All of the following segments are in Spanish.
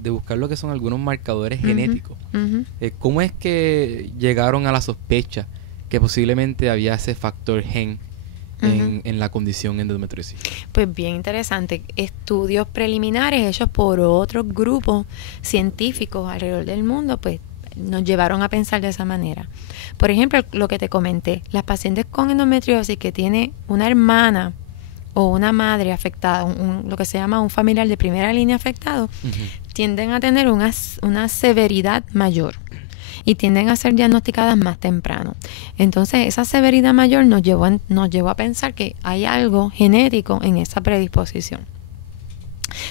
de buscar lo que son algunos marcadores genéticos. Ujú. ¿Cómo es que llegaron a la sospecha que posiblemente había ese factor gen en la condición endometriosis? Pues bien interesante. Estudios preliminares hechos por otros grupos científicos alrededor del mundo, pues nos llevaron a pensar de esa manera. Por ejemplo, lo que te comenté, las pacientes con endometriosis que tiene una hermana o una madre afectada, lo que se llama un familiar de primera línea afectado, tienden a tener una severidad mayor y tienden a ser diagnosticadas más temprano. Entonces, esa severidad mayor nos llevó a pensar que hay algo genético en esa predisposición.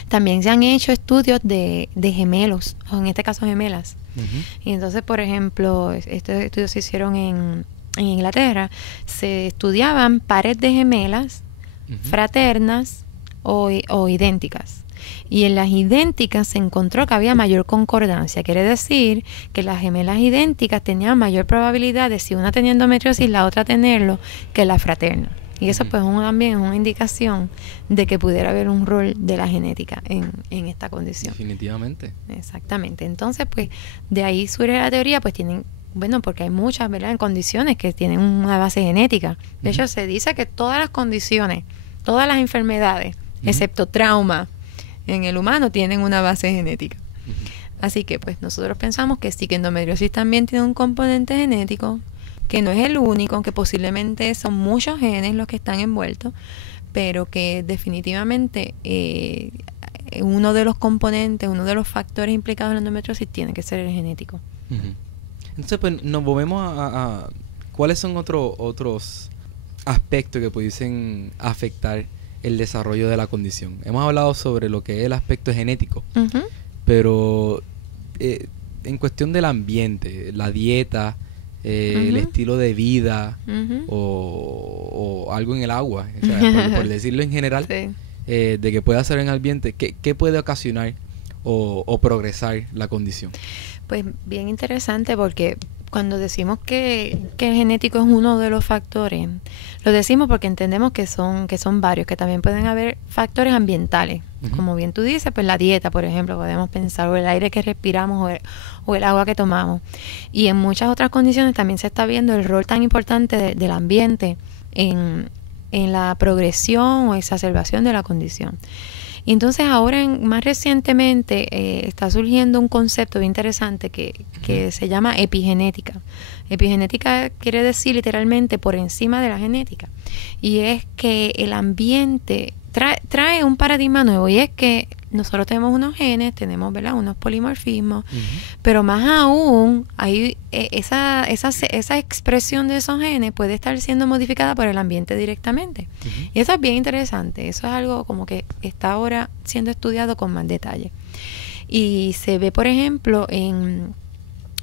También se han hecho estudios de gemelos, o en este caso gemelas. Y entonces, por ejemplo, estos estudios se hicieron en Inglaterra. Se estudiaban pares de gemelas fraternas o idénticas. Y en las idénticas se encontró que había mayor concordancia. Quiere decir que las gemelas idénticas tenían mayor probabilidad de, si una tenía endometriosis, la otra tenerlo, que la fraterna. Y eso pues también es una indicación de que pudiera haber un rol de la genética en esta condición. Definitivamente. Exactamente. Entonces, pues, de ahí surge la teoría, pues tienen, bueno, porque hay muchas, ¿verdad?, en condiciones que tienen una base genética. De hecho, se dice que todas las condiciones, todas las enfermedades, excepto trauma, en el humano tienen una base genética. Así que, pues, nosotros pensamos que sí, que endometriosis también tiene un componente genético, que no es el único, que posiblemente son muchos genes los que están envueltos, pero que definitivamente uno de los componentes, uno de los factores implicados en la endometriosis tiene que ser el genético. Entonces, pues, nos volvemos a ¿cuáles son otros aspectos que pudiesen afectar el desarrollo de la condición? Hemos hablado sobre lo que es el aspecto genético, pero en cuestión del ambiente, la dieta, el estilo de vida o algo en el agua, o sea, por decirlo en general, Sí. De que pueda ser en el ambiente, ¿qué puede ocasionar o progresar la condición? Pues bien interesante, porque cuando decimos que el genético es uno de los factores, lo decimos porque entendemos que son varios, que también pueden haber factores ambientales. Como bien tú dices, pues la dieta, por ejemplo, podemos pensar, o el aire que respiramos, o el agua que tomamos. Y en muchas otras condiciones también se está viendo el rol tan importante del ambiente en la progresión o exacerbación de la condición. Y entonces ahora, más recientemente, está surgiendo un concepto bien interesante que se llama epigenética. Epigenética quiere decir literalmente por encima de la genética. Y es que el ambiente trae un paradigma nuevo, y es que nosotros tenemos unos genes, tenemos, ¿verdad?, unos polimorfismos, pero más aún hay esa expresión de esos genes puede estar siendo modificada por el ambiente directamente. Y eso es bien interesante. Eso es algo como que está ahora siendo estudiado con más detalle. Y se ve, por ejemplo, en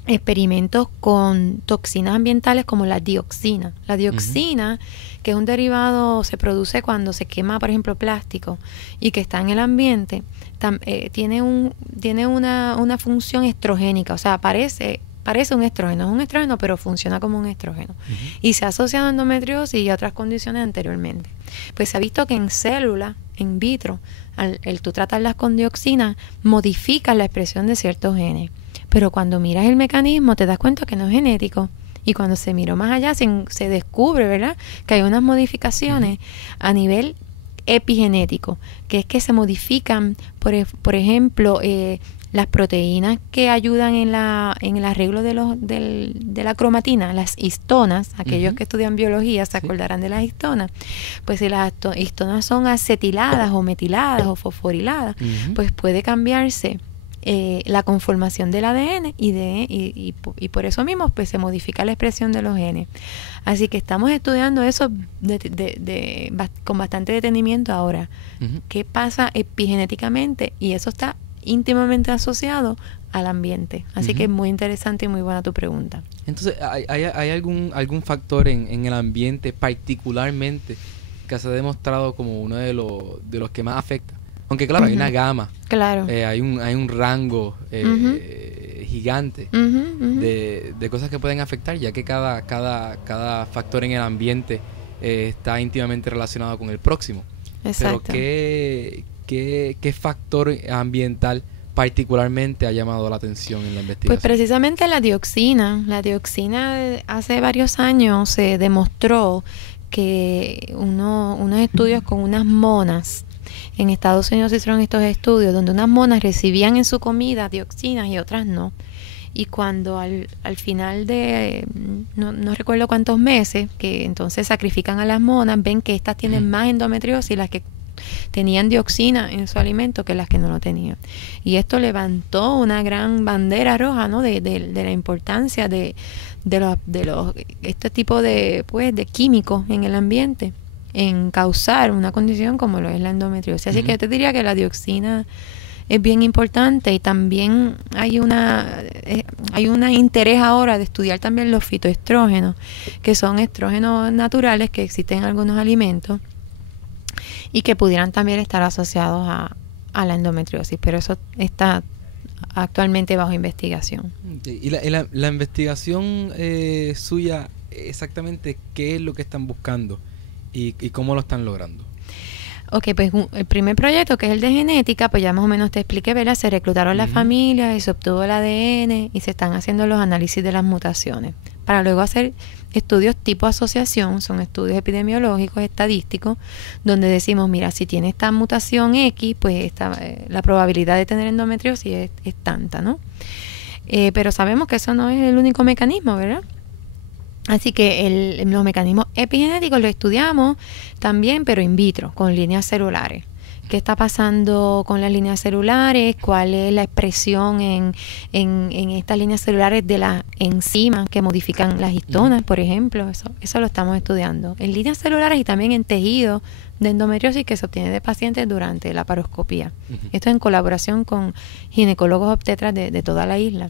experimentos con toxinas ambientales como la dioxina. La dioxina, que es un derivado, se produce cuando se quema, por ejemplo, plástico, y que está en el ambiente, tiene una función estrogénica, o sea, parece un estrógeno, es un estrógeno, pero funciona como un estrógeno. Y se ha asociado a endometriosis y a otras condiciones anteriormente. Pues se ha visto que en células, in vitro, el tú tratarlas con dioxina, modifica la expresión de ciertos genes. Pero cuando miras el mecanismo te das cuenta que no es genético. Y cuando se miró más allá se descubre, ¿verdad?, que hay unas modificaciones a nivel epigenético, que es que se modifican, por ejemplo, las proteínas que ayudan en el arreglo de la cromatina, las histonas. Aquellos que estudian biología se acordarán de las histonas. Pues si las histonas son acetiladas o metiladas o fosforiladas, pues puede cambiarse la conformación del ADN y por eso mismo pues se modifica la expresión de los genes. Así que estamos estudiando eso con bastante detenimiento ahora. ¿Qué pasa epigenéticamente? Y eso está íntimamente asociado al ambiente. Así que es muy interesante y muy buena tu pregunta. Entonces, ¿hay algún factor en el ambiente particularmente que se ha demostrado como uno de los que más afecta? Aunque claro, hay una gama, claro, hay un rango gigante de cosas que pueden afectar, ya que cada factor en el ambiente está íntimamente relacionado con el próximo. Exacto. Pero ¿qué factor ambiental particularmente ha llamado la atención en la investigación? Pues precisamente la dioxina hace varios años se demostró que unos estudios con unas monas, en Estados Unidos se hicieron estos estudios donde unas monas recibían en su comida dioxinas y otras no. Y cuando al final de, no recuerdo cuántos meses, que entonces sacrifican a las monas, ven que estas tienen más endometriosis, las que tenían dioxina en su alimento que las que no lo tenían. Y esto levantó una gran bandera roja, ¿no? de la importancia de los este tipo de químicos en el ambiente en causar una condición como lo es la endometriosis. Así que yo te diría que la dioxina es bien importante, y también hay un interés ahora de estudiar también los fitoestrógenos, que son estrógenos naturales que existen en algunos alimentos y que pudieran también estar asociados a la endometriosis, pero eso está actualmente bajo investigación. ¿Y la investigación suya, exactamente qué es lo que están buscando y cómo lo están logrando? Ok, pues el primer proyecto, que es el de genética, pues ya más o menos te expliqué, ¿verdad? Se reclutaron las familias y se obtuvo el ADN y se están haciendo los análisis de las mutaciones para luego hacer estudios tipo asociación, son estudios epidemiológicos, estadísticos, donde decimos, mira, si tiene esta mutación X, pues la probabilidad de tener endometriosis es tanta, ¿no? Pero sabemos que eso no es el único mecanismo, ¿verdad? Así que los mecanismos epigenéticos los estudiamos también, pero in vitro, con líneas celulares. ¿Qué está pasando con las líneas celulares? ¿Cuál es la expresión en estas líneas celulares de las enzimas que modifican las histonas, por ejemplo? Eso lo estamos estudiando en líneas celulares y también en tejido de endometriosis que se obtiene de pacientes durante la laparoscopía. Esto en colaboración con ginecólogos obstetras de toda la isla.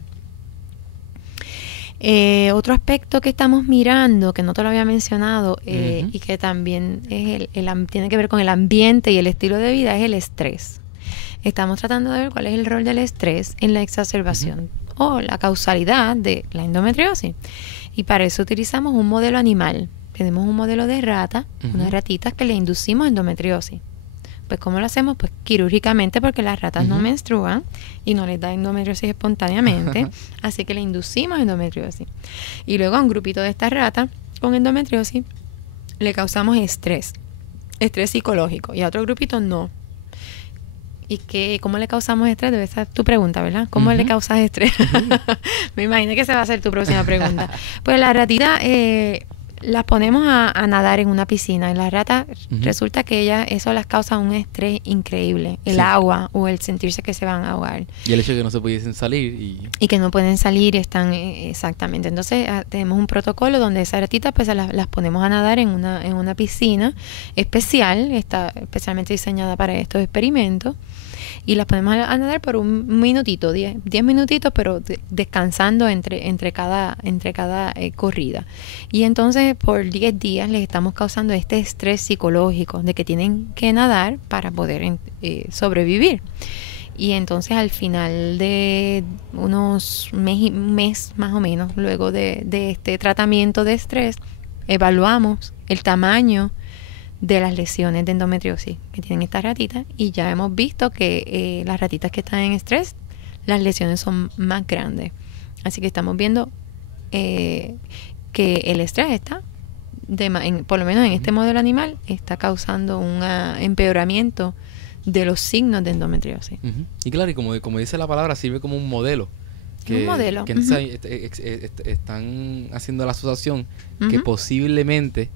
Otro aspecto que estamos mirando, que no te lo había mencionado, y que también es tiene que ver con el ambiente y el estilo de vida, es el estrés. Estamos tratando de ver cuál es el rol del estrés en la exacerbación o la causalidad de la endometriosis. Y para eso utilizamos un modelo animal. Tenemos un modelo de rata, unas ratitas que le inducimos endometriosis. Pues ¿cómo lo hacemos? Pues quirúrgicamente, porque las ratas no menstruan y no les da endometriosis espontáneamente, así que le inducimos endometriosis. Y luego a un grupito de estas ratas con endometriosis le causamos estrés psicológico, y a otro grupito no. ¿Y cómo le causamos estrés? Debe ser tu pregunta, ¿verdad? ¿Cómo le causas estrés? Me imagino que esa va a ser tu próxima pregunta. Pues la ratita las ponemos a nadar en una piscina. En las ratas resulta que eso las causa un estrés increíble. El agua o el sentirse que se van a ahogar. Y el hecho de que no se pudiesen salir. Y que no pueden salir, están exactamente. Entonces tenemos un protocolo donde esas ratitas pues las ponemos a nadar en una piscina especial, está especialmente diseñada para estos experimentos. Y las ponemos a nadar por un minutito, 10 minutitos, pero descansando entre cada corrida. Y entonces por 10 días les estamos causando este estrés psicológico de que tienen que nadar para poder sobrevivir. Y entonces al final de unos mes más o menos, luego de este tratamiento de estrés, evaluamos el tamaño de las lesiones de endometriosis que tienen estas ratitas, y ya hemos visto que las ratitas que están en estrés, las lesiones son más grandes. Así que estamos viendo que el estrés está, por lo menos en este modelo animal, está causando un empeoramiento de los signos de endometriosis. Y claro, y como dice la palabra, sirve como un modelo. Que están haciendo la asociación que posiblemente,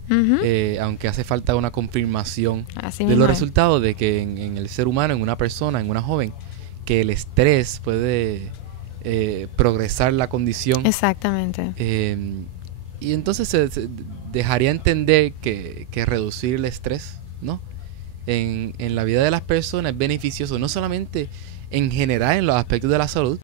aunque hace falta una confirmación de los resultados, de que en el ser humano, en una persona, en una joven, que el estrés puede progresar la condición. Exactamente. Y entonces se dejaría entender que reducir el estrés, ¿no?, en la vida de las personas es beneficioso, no solamente en general en los aspectos de la salud,